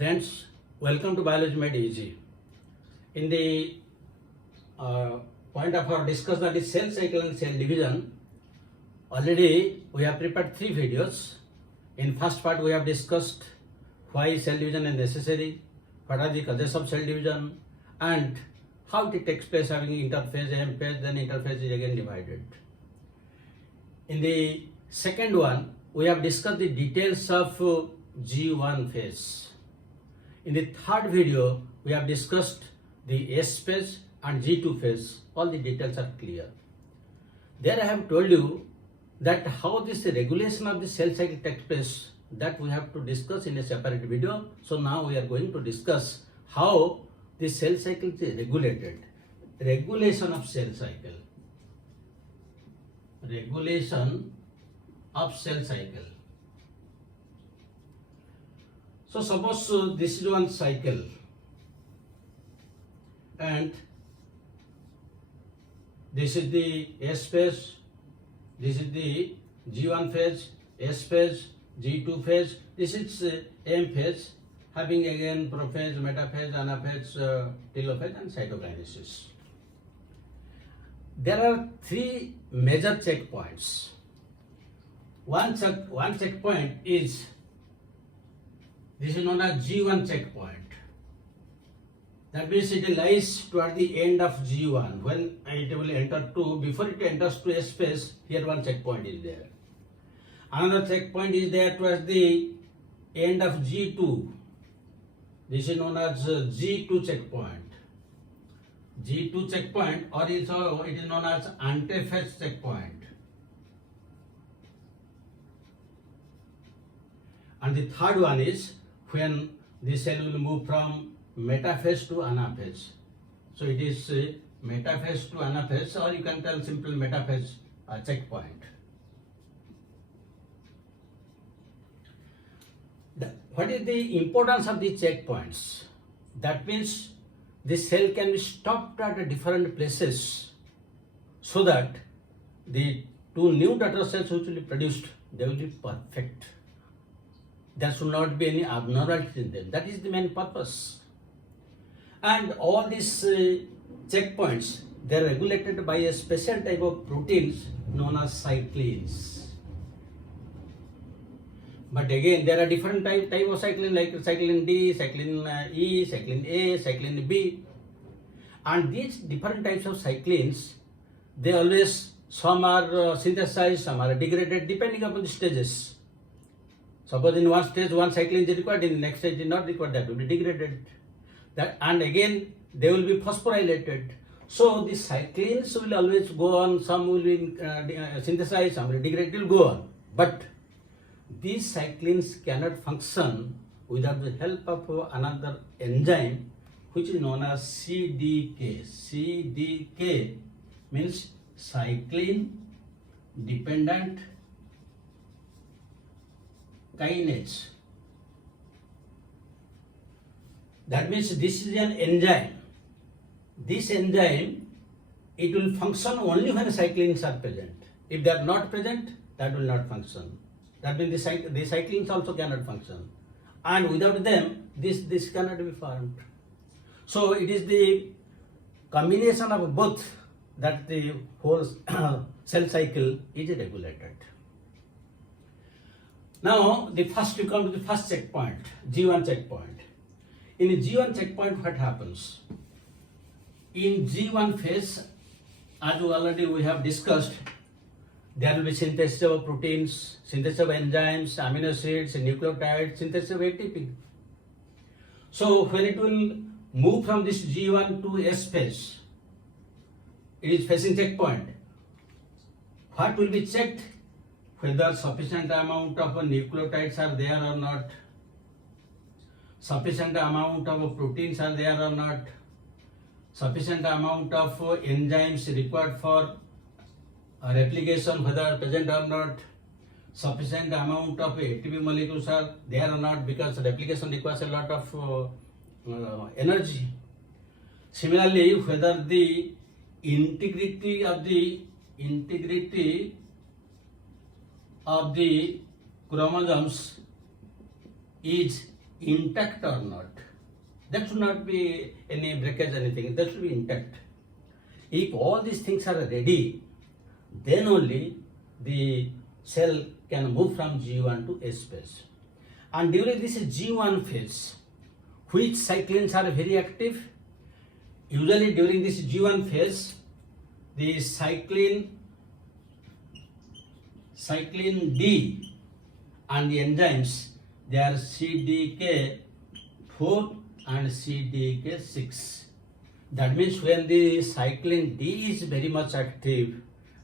Friends, welcome to Biology Made Easy. In the point of our discussion, that is cell cycle and cell division, already we have prepared 3 videos. In first part, we have discussed why cell division is necessary, what are the causes of cell division, and how it takes place, having interphase, M phase, then interphase is again divided. In the second one, we have discussed the details of G1 phase. In the third video, we have discussed the S phase and G2 phase. All the details are clear. There I have told you that how this regulation of the cell cycle takes place, that we have to discuss in a separate video. So now we are going to discuss how the cell cycle is regulated. Regulation of cell cycle. Regulation of cell cycle. So suppose this is one cycle and this is the S phase, this is the G1 phase, S phase, G2 phase, this is M phase, having again prophase, metaphase, anaphase, telophase and cytokinesis. There are 3 major checkpoints. One checkpoint is, this is known as G1 checkpoint. That means it lies toward the end of G1. When it will enter to, before it enters to S phase, here one checkpoint is there. Another checkpoint is there towards the end of G2. This is known as G2 checkpoint. G2 checkpoint, or it is known as antiphase checkpoint. And the third one is when the cell will move from metaphase to anaphase. So it is metaphase to anaphase, or you can tell simple metaphase checkpoint. What is the importance of the checkpoints? That means the cell can be stopped at different places so that the 2 new daughter cells which will be produced, they will be perfect. There should not be any abnormality in them. That is the main purpose. And all these checkpoints, they are regulated by a special type of proteins known as cyclins. But again, there are different type of cyclin, like cyclin D, cyclin E, cyclin A, cyclin B. And these different types of cyclins, they always, some are synthesized, some are degraded, depending upon the stages. Suppose in one stage one cyclin is required, in the next stage is not required, that will be degraded. And again they will be phosphorylated. So the cyclins will always go on, some will be synthesized, some will degrade, it will go on. But these cyclins cannot function without the help of another enzyme which is known as CDK. CDK means cyclin dependent kinase. That means this is an enzyme. This enzyme, it will function only when cyclins are present. If they are not present, that will not function. That means the cyclins also cannot function. And without them, this cannot be formed. So it is the combination of both that the whole cell cycle is regulated. Now, we come to the first checkpoint, G1 checkpoint. In the G1 checkpoint, what happens? In G1 phase, as already we have discussed, there will be synthesis of proteins, synthesis of enzymes, amino acids, nucleotides, synthesis of ATP. So when it will move from this G1 to S phase, it is facing checkpoint. What will be checked? Whether sufficient amount of nucleotides are there or not, sufficient amount of proteins are there or not, sufficient amount of enzymes required for replication whether present or not, sufficient amount of ATP molecules are there or not, because replication requires a lot of energy. Similarly, whether the integrity of the chromosomes is intact or not. That should not be any breakage or anything, that should be intact. If all these things are ready, then only the cell can move from G1 to S phase. And during this G1 phase, which cyclins are very active? Usually during this G1 phase, the cyclin D and the enzymes, they are CDK4 and CDK6. That means when the cyclin D is very much active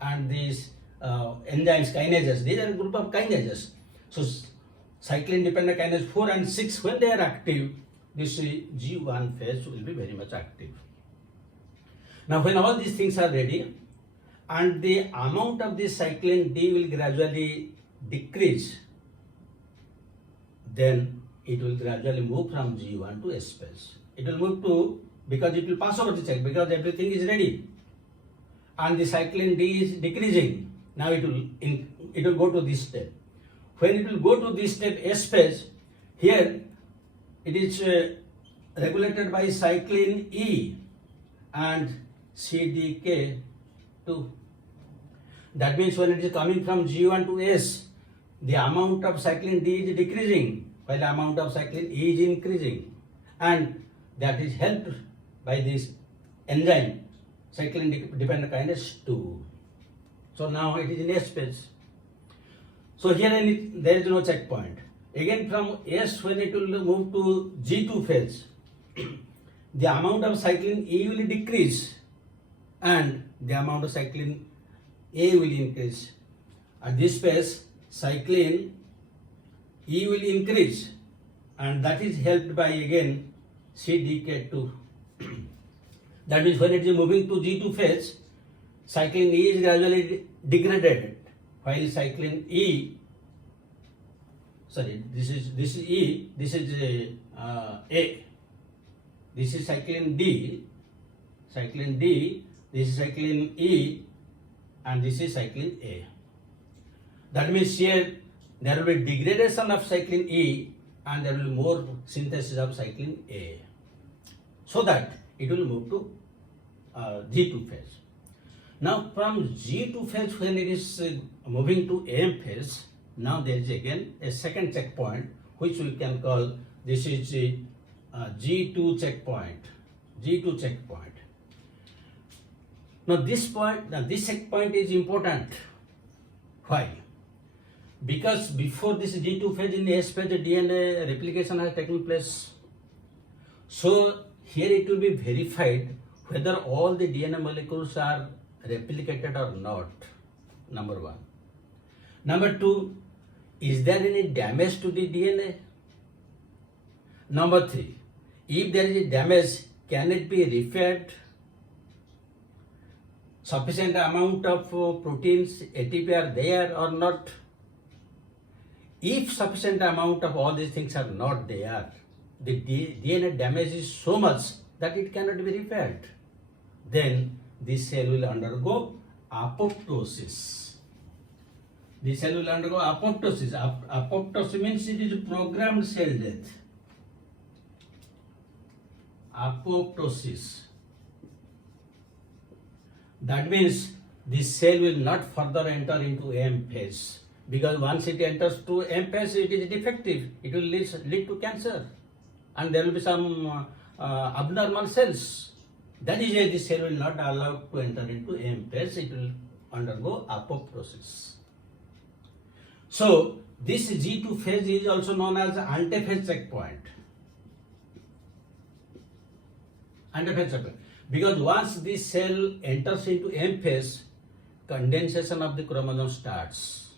and these enzymes, kinases, these are a group of kinases. So cyclin dependent kinase 4 and 6, when they are active, this G1 phase will be very much active. Now when all these things are ready and the amount of this cyclin D will gradually decrease, then it will gradually move from G1 to S phase. It will move to, because it will pass over the cycle, because everything is ready and the cyclin D is decreasing. Now it will go to this step. When it will go to this step S phase, here it is regulated by cyclin E and CDK2. That means when it is coming from G1 to S, the amount of cyclin D is decreasing while the amount of cyclin E is increasing, and that is helped by this enzyme cyclin dependent kinase 2. So now it is in S phase. So here there is no checkpoint. Again from S, when it will move to G2 phase, the amount of cyclin E will decrease and the amount of cyclin A will increase. At this phase, cyclin E will increase, and that is helped by again CDK2. That means when it is moving to G2 phase, cyclin E is gradually degraded, while cyclin E, sorry, this is E, this is A. This is cyclin D, this is cyclin E, and this is cyclin A. That means here there will be degradation of cyclin E and there will be more synthesis of cyclin A, so that it will move to G2 phase. Now from G2 phase, when it is moving to AM phase, now there is again a second checkpoint which we can call, this is G2 checkpoint. Now this checkpoint is important. Why? Because before this G2 phase, in the S phase, the DNA replication has taken place. So here it will be verified whether all the DNA molecules are replicated or not, number one. Number two, is there any damage to the DNA? Number three, if there is a damage, can it be repaired? Sufficient amount of proteins, ATP are there or not? If sufficient amount of all these things are not there, the DNA damage is so much that it cannot be repaired, then this cell will undergo apoptosis. The cell will undergo apoptosis. Apoptosis means it is programmed cell death. Apoptosis. That means this cell will not further enter into M phase, because once it enters to M phase, it is defective. It will lead to cancer, and there will be some abnormal cells. That is why this cell will not allowed to enter into M phase. It will undergo apoptosis. So this G2 phase is also known as antiphase checkpoint. Antiphase checkpoint. Because once this cell enters into M phase, condensation of the chromosome starts.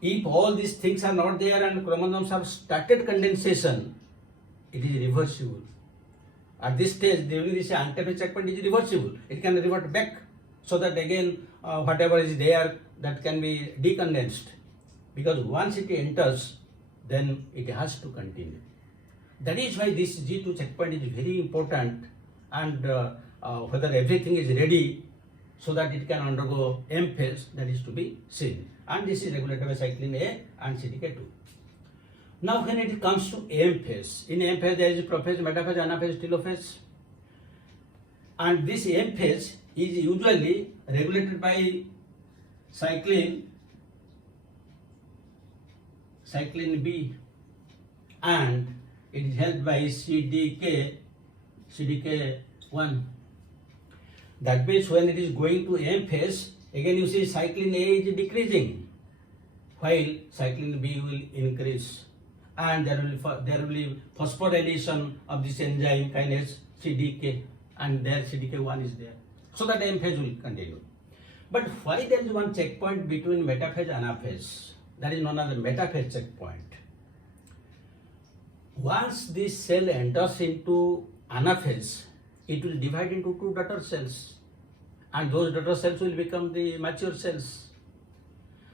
If all these things are not there and chromosomes have started condensation, it is reversible. At this stage, during this antiphase checkpoint, it is reversible. It can revert back, so that again whatever is there, that can be decondensed. Because once it enters, then it has to continue. That is why this G2 checkpoint is very important, and whether everything is ready so that it can undergo M phase, that is to be seen. And this is regulated by cyclin A and CDK2. Now when it comes to M phase, in M phase there is prophase, metaphase, anaphase, telophase. And this M phase is usually regulated by cyclin B, and it is helped by CDK1. That means when it is going to M phase, again you see cyclin A is decreasing, while cyclin B will increase, and there will be phosphorylation of this enzyme kinase CDK, and there CDK1 is there. So that M phase will continue. But why there is one checkpoint between metaphase and anaphase? That is known as the metaphase checkpoint. Once this cell enters into anaphase, it will divide into two daughter cells, and those daughter cells will become the mature cells.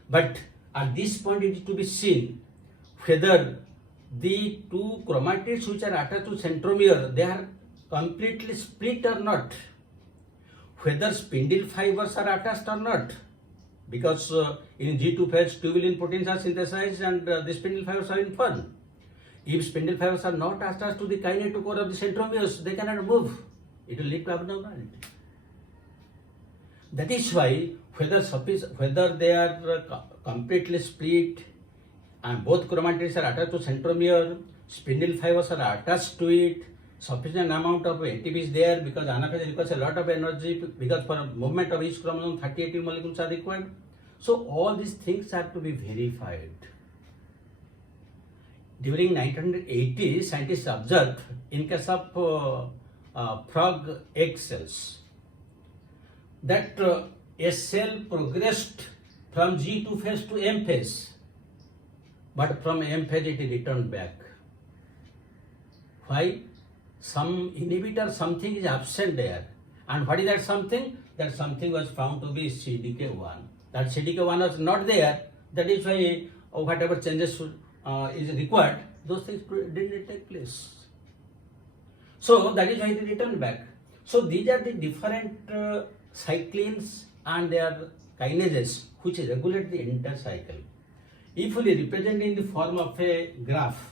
But at this point it is to be seen whether the two chromatids which are attached to centromere, they are completely split or not, whether spindle fibers are attached or not, because in G2 phase tubulin proteins are synthesized and the spindle fibers are inferred. If spindle fibers are not attached to the kinetochore of the centromeres, they cannot move. It will lead to abnormality. That is why whether they are completely split and both chromatids are attached to centromere, spindle fibers are attached to it, sufficient amount of ATP is there, because anaphase requires a lot of energy, because for movement of each chromosome 38 molecules are required. So all these things have to be verified. During 1980, scientists observed in case of frog egg cells that a cell progressed from G2 phase to M phase, but from M phase it returned back. Why? Some inhibitor, something is absent there. And what is that something? That something was found to be CDK1. That CDK1 was not there. That is why whatever changes is required, those things didn't take place. So that is why it returned back. So these are the different cyclins and their kinases which regulate the entire cycle. If we represent in the form of a graph,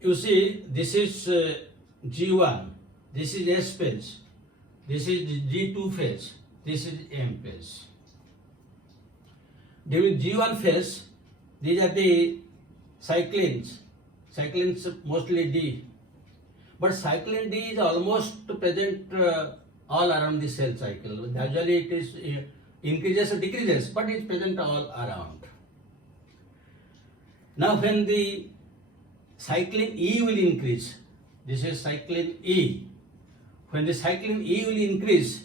you see, this is G1, this is S phase, this is G2 phase, this is M phase. During G1 phase, these are the cyclins mostly D, but cyclin D is almost present all around the cell cycle. Usually it is increases or decreases, but it is present all around. Now when the cyclin E will increase, this is cyclin E. When the cyclin E will increase,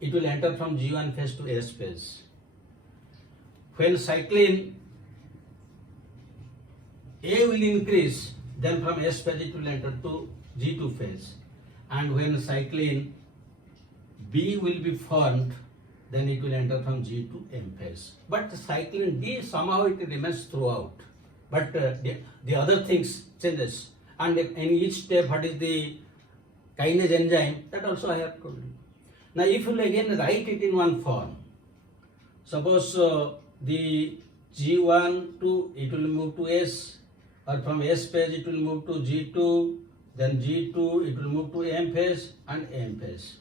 it will enter from G1 phase to S phase. When cyclin A will increase, then from S phase it will enter to G2 phase. And when cyclin B will be formed, then it will enter from G to M phase. But cyclin D somehow it remains throughout. But the other things changes, and in each step what is the kinase enzyme, that also I have told you. Now if you again write it in one form, suppose the G1 to it will move to S, or from S phase it will move to G2, then G2 it will move to M phase and M phase.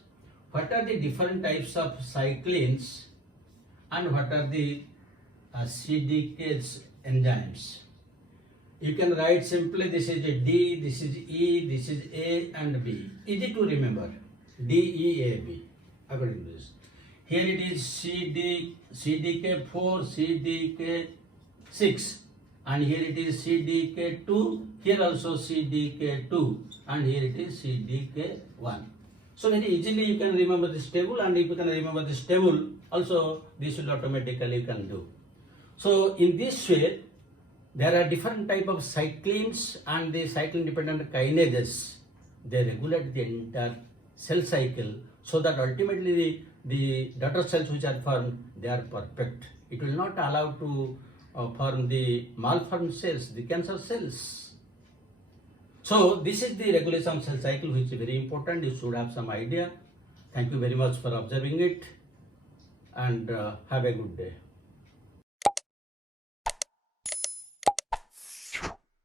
What are the different types of cyclins and what are the CDK enzymes? You can write simply this is a D, this is E, this is A and B. Easy to remember. D, E, A, B. According to this. Here it is CDK4, CDK6, and here it is CDK2, here also CDK2, and here it is CDK1. So very easily you can remember this table, and if you can remember this table, also this will automatically you can do. So in this way, there are different type of cyclins and the cyclin dependent kinases. They regulate the entire cell cycle so that ultimately the daughter cells which are formed, they are perfect. It will not allow to form the malformed cells, the cancer cells. So this is the regulation of cell cycle, which is very important. You should have some idea. Thank you very much for observing it, and have a good day.